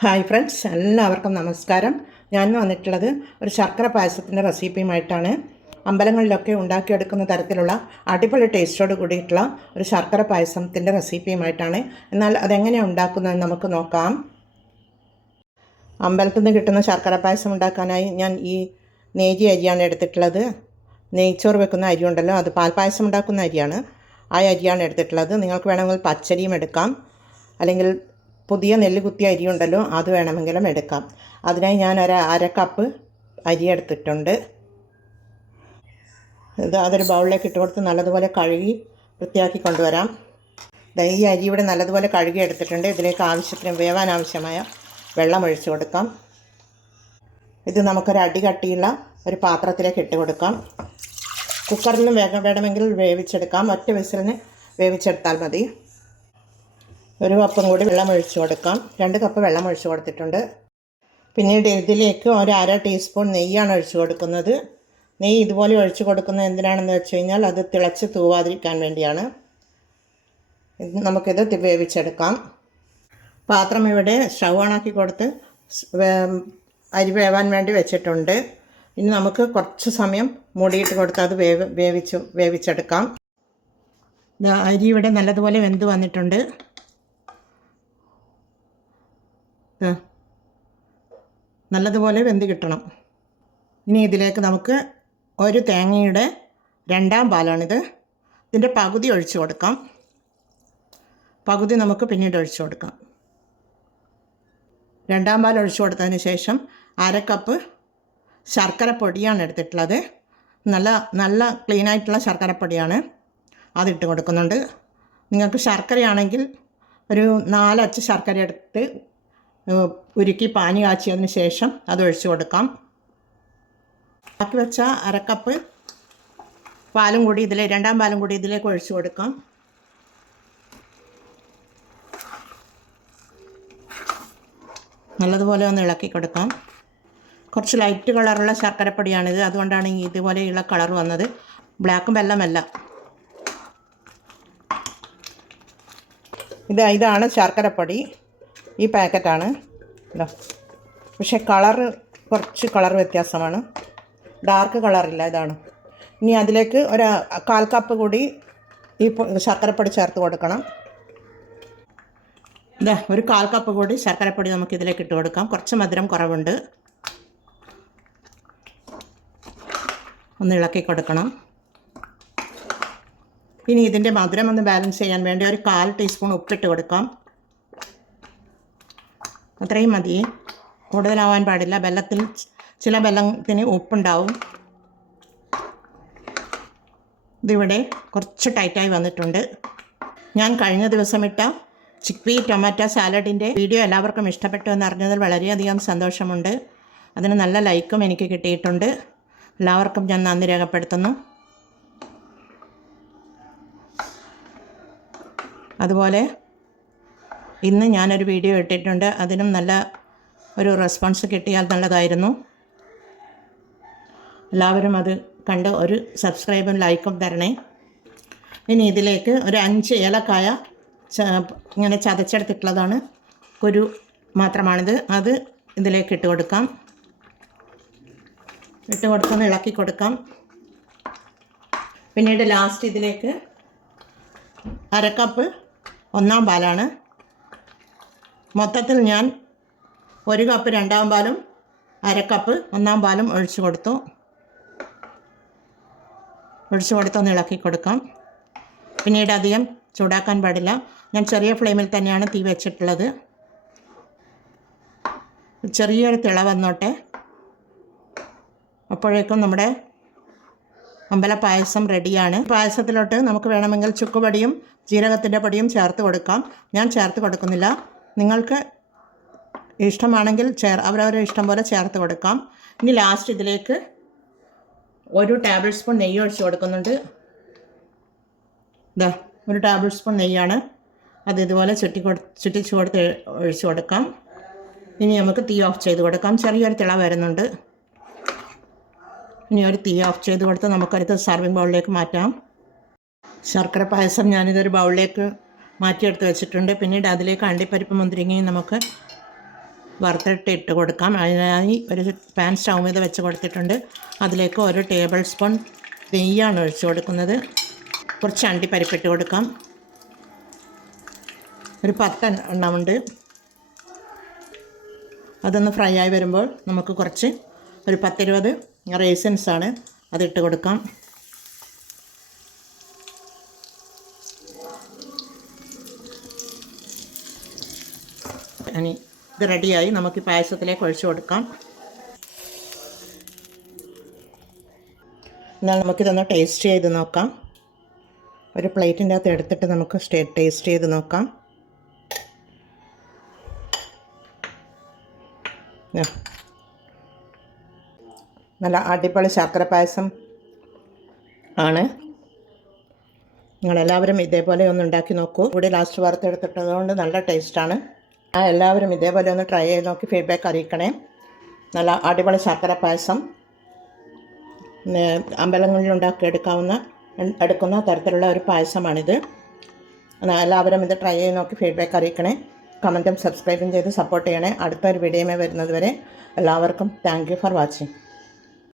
Hi friends, എല്ലാവർക്കും നമസ്കാരം. ഞാൻ വന്നിട്ടുള്ളത് ഒരു ശർക്കര പായസത്തിൻ്റെ റെസിപ്പിയുമായിട്ടാണ്. അമ്പലങ്ങളിലൊക്കെ ഉണ്ടാക്കിയെടുക്കുന്ന തരത്തിലുള്ള അടിപൊളി ടേസ്റ്റോട് കൂടിയിട്ടുള്ള ഒരു ശർക്കര പായസത്തിൻ്റെ റെസിപ്പിയുമായിട്ടാണ്. എന്നാൽ അതെങ്ങനെയാണ് ഉണ്ടാക്കുന്നതെന്ന് നമുക്ക് നോക്കാം. അമ്പലത്തിൽ നിന്ന് കിട്ടുന്ന ശർക്കര പായസം ഉണ്ടാക്കാനായി ഞാൻ ഈ നേരി അരിയാണ് എടുത്തിട്ടുള്ളത്. നെയ്ച്ചോറ് വെക്കുന്ന അരി ഉണ്ടല്ലോ, അത് പാൽപ്പായസം ഉണ്ടാക്കുന്ന അരിയാണ്. ആ അരിയാണ് എടുത്തിട്ടുള്ളത്. നിങ്ങൾക്ക് വേണമെങ്കിൽ പച്ചരിയും എടുക്കാം, അല്ലെങ്കിൽ പുതിയ നെല്ല് കുത്തിയ അരി ഉണ്ടല്ലോ, അത് വേണമെങ്കിലും എടുക്കാം. അതിനായി ഞാൻ അര കപ്പ് അരി എടുത്തിട്ടുണ്ട്. അതൊരു ബൗളിലേക്ക് ഇട്ട് കൊടുത്ത് നല്ലതുപോലെ കഴുകി വൃത്തിയാക്കി കൊണ്ടുവരാം. ഈ അരി ഇവിടെ നല്ലതുപോലെ കഴുകി എടുത്തിട്ടുണ്ട്. ഇതിലേക്ക് ആവശ്യത്തിന് വേവാൻ ആവശ്യമായ വെള്ളം ഒഴിച്ചു കൊടുക്കാം. ഇത് നമുക്കൊരു അടി കട്ടിയുള്ള ഒരു പാത്രത്തിലേക്ക് ഇട്ട് കൊടുക്കാം. കുക്കറിലും വേണമെങ്കിൽ വേവിച്ചെടുക്കാം. ഒറ്റ വിസിലിന് വേവിച്ചെടുത്താൽ മതി. ഒരു കപ്പും കൂടി വെള്ളം ഒഴിച്ചു കൊടുക്കാം. 2 കപ്പ് വെള്ളം ഒഴിച്ചു കൊടുത്തിട്ടുണ്ട്. പിന്നീട് ഇതിലേക്ക് ഒരു അര ടീസ്പൂൺ നെയ്യാണ് ഒഴിച്ചു കൊടുക്കുന്നത്. നെയ്യ് ഇതുപോലെ ഒഴിച്ചു കൊടുക്കുന്നത് എന്തിനാണെന്ന് വെച്ച് കഴിഞ്ഞാൽ അത് തിളച്ച് തൂവാതിരിക്കാൻ വേണ്ടിയാണ്. നമുക്കിത് വേവിച്ചെടുക്കാം. പാത്രം ഇവിടെ സ്റ്റൗ ഓണാക്കി കൊടുത്ത് അരി വേവാൻ വേണ്ടി വെച്ചിട്ടുണ്ട്. ഇനി നമുക്ക് കുറച്ച് സമയം മൂടിയിട്ട് കൊടുത്ത് അത് വേവിച്ചെടുക്കാം. അരി ഇവിടെ നല്ലതുപോലെ വെന്ത് വന്നിട്ടുണ്ട്. നല്ലതുപോലെ വെന്ത് കിട്ടണം. ഇനി ഇതിലേക്ക് നമുക്ക് ഒരു തേങ്ങയുടെ 2ാം പാലാണിത്. ഇതിൻ്റെ പകുതി ഒഴിച്ചു കൊടുക്കാം. പകുതി നമുക്ക് പിന്നീട് ഒഴിച്ചു കൊടുക്കാം. 2ാം പാൽ ഒഴിച്ചു കൊടുത്തതിന് ശേഷം അര കപ്പ് ശർക്കര പൊടിയാണ് എടുത്തിട്ടുള്ളത്. നല്ല ക്ലീനായിട്ടുള്ള ശർക്കരപ്പൊടിയാണ്, അതിട്ട് കൊടുക്കുന്നുണ്ട്. നിങ്ങൾക്ക് ശർക്കരയാണെങ്കിൽ ഒരു 4 അച്ച് ശർക്കര എടുത്ത് ഉരുക്കി പാനി കാച്ചിയതിന് ശേഷം അത് ഒഴിച്ചു കൊടുക്കാം. ബാക്കി വെച്ച അര കപ്പ് പാലും കൂടി 2ാം പാലും കൂടി ഇതിലേക്ക് ഒഴിച്ചു കൊടുക്കാം. നല്ലതുപോലെ ഒന്ന് ഇളക്കി കൊടുക്കാം. കുറച്ച് ലൈറ്റ് കളറുള്ള ശർക്കരപ്പൊടിയാണിത്, അതുകൊണ്ടാണ് ഇതുപോലെയുള്ള കളർ വന്നത്. ബ്ലാക്കും വെള്ളമല്ല. ഇതാണ് ശർക്കരപ്പൊടി. ഈ പാക്കറ്റാണ്. പക്ഷേ കുറച്ച് കളർ വ്യത്യാസമാണ്. ഡാർക്ക് കളറില്ല, ഇതാണ്. ഇനി അതിലേക്ക് ഒരു 1/4 കപ്പ് കൂടി ഈ ശർക്കരപ്പൊടി ചേർത്ത് കൊടുക്കണം. ഒരു 1/4 കപ്പ് കൂടി ശർക്കരപ്പൊടി നമുക്ക് ഇതിലേക്ക് ഇട്ട് കൊടുക്കാം. കുറച്ച് മധുരം കുറവുണ്ട്. ഒന്ന് ഇളക്കി കൊടുക്കണം. ഇനി ഇതിൻ്റെ മധുരം ഒന്ന് ബാലൻസ് ചെയ്യാൻ വേണ്ടി ഒരു 1/4 ടീസ്പൂൺ ഉപ്പിട്ട് കൊടുക്കാം. അത്രയും മതി, കൂടുതലാവാൻ പാടില്ല. ചില വെള്ളത്തിന് ഉപ്പുണ്ടാവും. ഇതിവിടെ കുറച്ച് ടൈറ്റായി വന്നിട്ടുണ്ട്. ഞാൻ കഴിഞ്ഞ ദിവസം ഇട്ട ചിക്പി ടൊമാറ്റോ സാലഡിൻ്റെ വീഡിയോ എല്ലാവർക്കും ഇഷ്ടപ്പെട്ടു എന്നറിഞ്ഞതിൽ വളരെയധികം സന്തോഷമുണ്ട്. അതിന് നല്ല ലൈക്കും എനിക്ക് കിട്ടിയിട്ടുണ്ട്. എല്ലാവർക്കും ഞാൻ നന്ദി രേഖപ്പെടുത്തുന്നു. അതുപോലെ ഇന്ന് ഞാനൊരു വീഡിയോ ഇട്ടിട്ടുണ്ട്, അതിനും നല്ല ഒരു റെസ്പോൺസ് കിട്ടിയാൽ നല്ലതായിരുന്നു. എല്ലാവരും അത് കണ്ട് ഒരു സബ്സ്ക്രൈബും ലൈക്കും തരണേ. ഇനി ഇതിലേക്ക് ഒരു 5 ഏലക്കായ ഇങ്ങനെ ചതച്ചെടുത്തിട്ടുള്ളതാണ്, കുരു മാത്രമാണിത്. അത് ഇതിലേക്ക് ഇട്ട് കൊടുക്കാം. ഇട്ട് കൊടുത്തൊന്ന് ഇളക്കി കൊടുക്കാം. പിന്നീട് ലാസ്റ്റ് ഇതിലേക്ക് അര കപ്പ് 1ാം പാലാണ്. മൊത്തത്തിൽ ഞാൻ 1 കപ്പ് 2ാം പാലും അര കപ്പ് 1ാം പാലും ഒഴിച്ചു കൊടുത്തൊന്ന് ഇളക്കി കൊടുക്കാം. പിന്നീട് അധികം ചൂടാക്കാൻ പാടില്ല. ഞാൻ ചെറിയ ഫ്ലെയിമിൽ തന്നെയാണ് തീ വെച്ചിട്ടുള്ളത്. ചെറിയൊരു തിള വന്നോട്ടെ. അപ്പോഴേക്കും നമ്മുടെ അമ്പല പായസം റെഡിയാണ്. പായസത്തിലോട്ട് നമുക്ക് വേണമെങ്കിൽ ചുക്കുപൊടിയും ജീരകത്തിൻ്റെ പൊടിയും ചേർത്ത് കൊടുക്കാം. ഞാൻ ചേർത്ത് കൊടുക്കുന്നില്ല. നിങ്ങൾക്ക് ഇഷ്ടമാണെങ്കിൽ അവരവരുടെ ഇഷ്ടം പോലെ ചേർത്ത് കൊടുക്കാം. ഇനി ലാസ്റ്റ് ഇതിലേക്ക് 1 ടേബിൾ സ്പൂൺ നെയ്യ് ഒഴിച്ച് കൊടുക്കുന്നുണ്ട്. 1 ടേബിൾ സ്പൂൺ നെയ്യാണ്. അത് ഇതുപോലെ ചുറ്റിച്ച് കൊടുത്ത് ഒഴിച്ച് കൊടുക്കാം. ഇനി നമുക്ക് തീ ഓഫ് ചെയ്ത് കൊടുക്കാം. ചെറിയൊരു തിള വരുന്നുണ്ട്. ഇനി ഒരു തീ ഓഫ് ചെയ്ത് കൊടുത്ത് നമുക്കടുത്ത് സർവിങ് ബൗളിലേക്ക് മാറ്റാം. ശർക്കര പായസം ഞാനിതൊരു ബൗളിലേക്ക് മാറ്റിയെടുത്ത് വെച്ചിട്ടുണ്ട്. പിന്നീട് അതിലേക്ക് അണ്ടിപ്പരിപ്പ് മുന്തിരിങ്ങയും നമുക്ക് വറുത്തിട്ട് ഇട്ട് കൊടുക്കാം. അതിനായി ഒരു പാൻ സ്റ്റൗ మీద വെച്ച് കൊടുത്തിട്ടുണ്ട്. അതിലേക്ക് 1 ടേബിൾ സ്പൂൺ നെയ്യാണ് ഒഴിച്ച് കൊടുക്കുന്നത്. കുറച്ച് അണ്ടിപ്പരിപ്പിട്ട് കൊടുക്കാം. ഒരു 10 എണ്ണമുണ്ട്. അതൊന്ന് ഫ്രൈ ആയി വരുമ്പോൾ നമുക്ക് കുറച്ച് ഒരു 10-20 റേസിൻസാണ് അതിട്ട് കൊടുക്കാം. ഇനി ഇത് റെഡിയായി. നമുക്ക് പായസത്തിലേക്ക് ഒഴിച്ചു കൊടുക്കാം. എന്നാൽ നമുക്കിതൊന്ന് ടേസ്റ്റ് ചെയ്ത് നോക്കാം. ഒരു പ്ലേറ്റിൻ്റെ അകത്ത് എടുത്തിട്ട് നമുക്ക് ടേസ്റ്റ് ചെയ്ത് നോക്കാം. നല്ല അടിപൊളി ശർക്കര പായസം ആണ്. നിങ്ങളെല്ലാവരും ഇതേപോലെ ഒന്ന് ഉണ്ടാക്കി നോക്കൂ. ഇവിടെ ലാസ്റ്റ് വറുത്തെടുത്തിട്ടതുകൊണ്ട് നല്ല ടേസ്റ്റാണ്. എല്ലാവരും ഇതേപോലെ ഒന്ന് ട്രൈ ചെയ്ത് നോക്കി ഫീഡ്ബാക്ക് അറിയിക്കണേ. നല്ല അടിപൊളി ശർക്കര പായസം അമ്പലങ്ങളിൽ എടുക്കുന്ന തരത്തിലുള്ള ഒരു പായസമാണിത്. എല്ലാവരും ഇത് ട്രൈ ചെയ്ത് നോക്കി ഫീഡ്ബാക്ക് അറിയിക്കണേ. കമൻറ്റും സബ്സ്ക്രൈബും ചെയ്ത് സപ്പോർട്ട് ചെയ്യണേ. അടുത്തൊരു വീഡിയോയിൽ വരുന്നത് വരെ എല്ലാവർക്കും താങ്ക് യു ഫോർ വാച്ചിങ്.